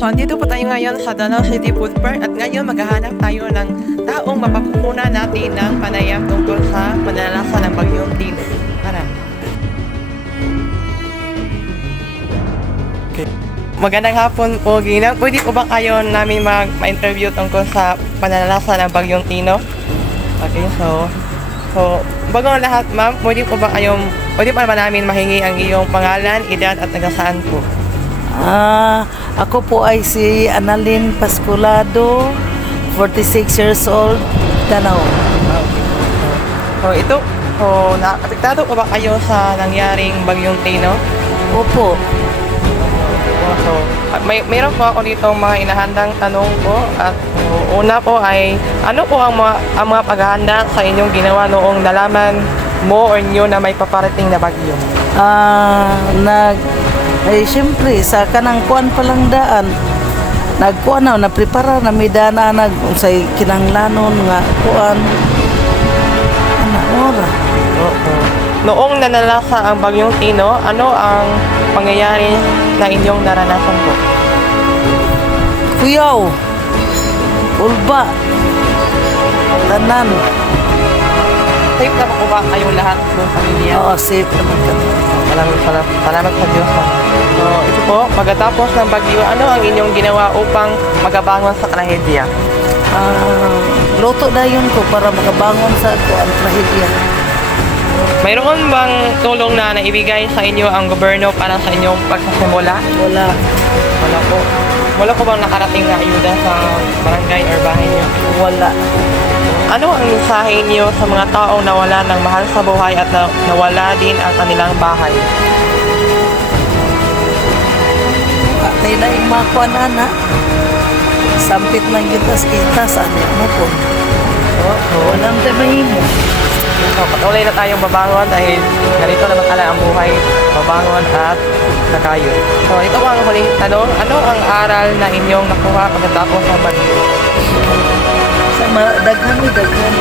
So, andito po tayo ngayon sa Danau City Food Park at ngayon maghahanap tayo ng taong mapapupuna natin ng panayam tungkol sa pananalasa ng bagyong Tino. Tara. Magandang hapon po, Ginang. Pwede po ba kayo namin mag- ma-interview tungkol sa pananalasa ng bagyong Tino? Okay, so... So, bago ang lahat, ma'am, pwede po ba kayong... Pwede pa ba namin mahingi ang iyong pangalan, edad at taga saan po? Ah, ako po ay si Annalyn Pasculado, 46 years old, Danau. So, ito, so, naapektado po ba kayo sa nangyaring bagyong Tino? Opo. So, may mayroon po ako dito mga inahandang tanong po at uh, una po ay ano po ang mga, ang mga paghahanda sa inyong ginawa noong nalaman mo or nyo na may paparating na bagyo? Ah, nag ay siyempre sa kanang kuan pa lang daan. Nagkuan na naprepara na may dana nag unsay kinanglanon nga kuan. Ano ora? Oo. Noong nanalasa ang bagyong Tino, ano ang pangyayari na inyong naranasan po? Kuyaw. Ulba. Tanan. Safe na po ba kayong lahat ng pamilya? Oo, safe naman kami. Maraming salamat, salamat sa Diyos. po. So, ito po, pagkatapos ng bagyo, ano ang inyong ginawa upang magabangon sa trahedya? Ah, luto dayon ko para makabangon sa kuan trahedya. Mayroon bang tulong na naibigay sa inyo ang gobyerno para sa inyong pagsasimula? Wala. Wala po. Wala po bang nakarating na ayuda sa barangay or bahay niyo? Wala. Ano ang mensahe niyo sa mga taong nawala ng mahal sa buhay at na- nawala din ang kanilang bahay? Atay na yung mga kuan ana. Sampit ng gitas itas ano mo po. Oo. Walang tayo mahimo. So, patuloy na tayong babangon dahil ganito naman pala ang buhay, babangon at nakayod. So, ito ang huling tanong. Ano ang aral na inyong nakuha pagkatapos ng bagyo? Sa ma- daghan ni daghan.